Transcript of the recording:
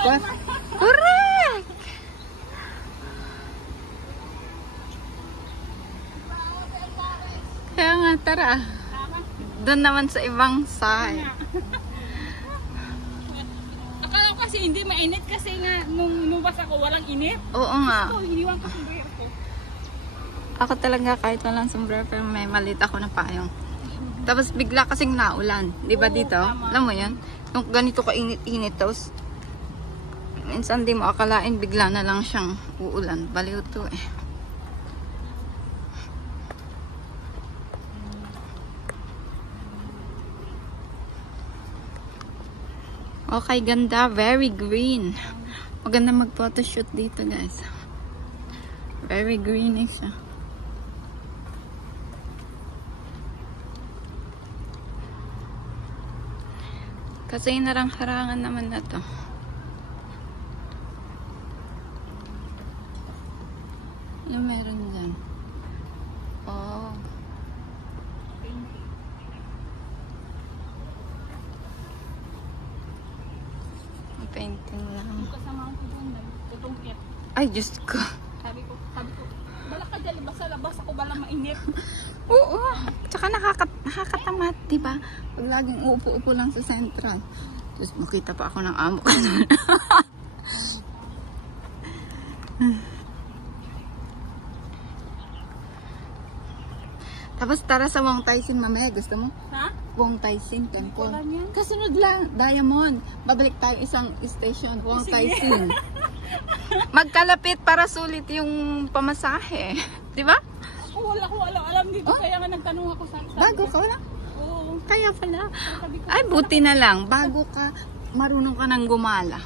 Correct! Kaya nga, tara. Doon naman sa ibang side. Akala ko kasi hindi mainit kasi nga nung lumabas ako walang init. Oo nga. So, iniwan ko sombrero ko. Ako talaga kahit walang sombrero pero may malit ako na payong. Tapos bigla kasing naulan. Di ba dito? Tama. Alam mo yan? Yung ganito ka-init-init. Tapos minsan di mo akalain bigla na lang siyang uulan. Baliw to eh. Okay, ganda. Very green. Maganda mag-photoshoot dito, guys. Very greenish siya. Kasi narang-harangan naman na to. Yung meron dyan. Oh. Painting lang. Kasama ko doon, tutungkit. Ay, Diyos ko. Sabi ko, bala ka dyan, basta labas ako, bala mainit. Oo. Tsaka nakakatamad, diba? Pag laging uupo-upo lang sa central. Tapos makita pa ako ng amo ko doon. Tapos tara sa Wong Tai Sin mamaya. Gusto mo? Ha? Wong Tai Sin Temple. Wala niyan. Kasunod lang. Diamond. Babalik tayo isang station. Wong Tai Sin. Magkalapit para sulit yung pamasahe. Diba? Ako wala ko alam dito, kaya nga nagtanong ako sa Bago ka wala? Oo. Kaya pala. Sabi ko, Ay, buti na lang. Bago ka, marunong ka nang gumala.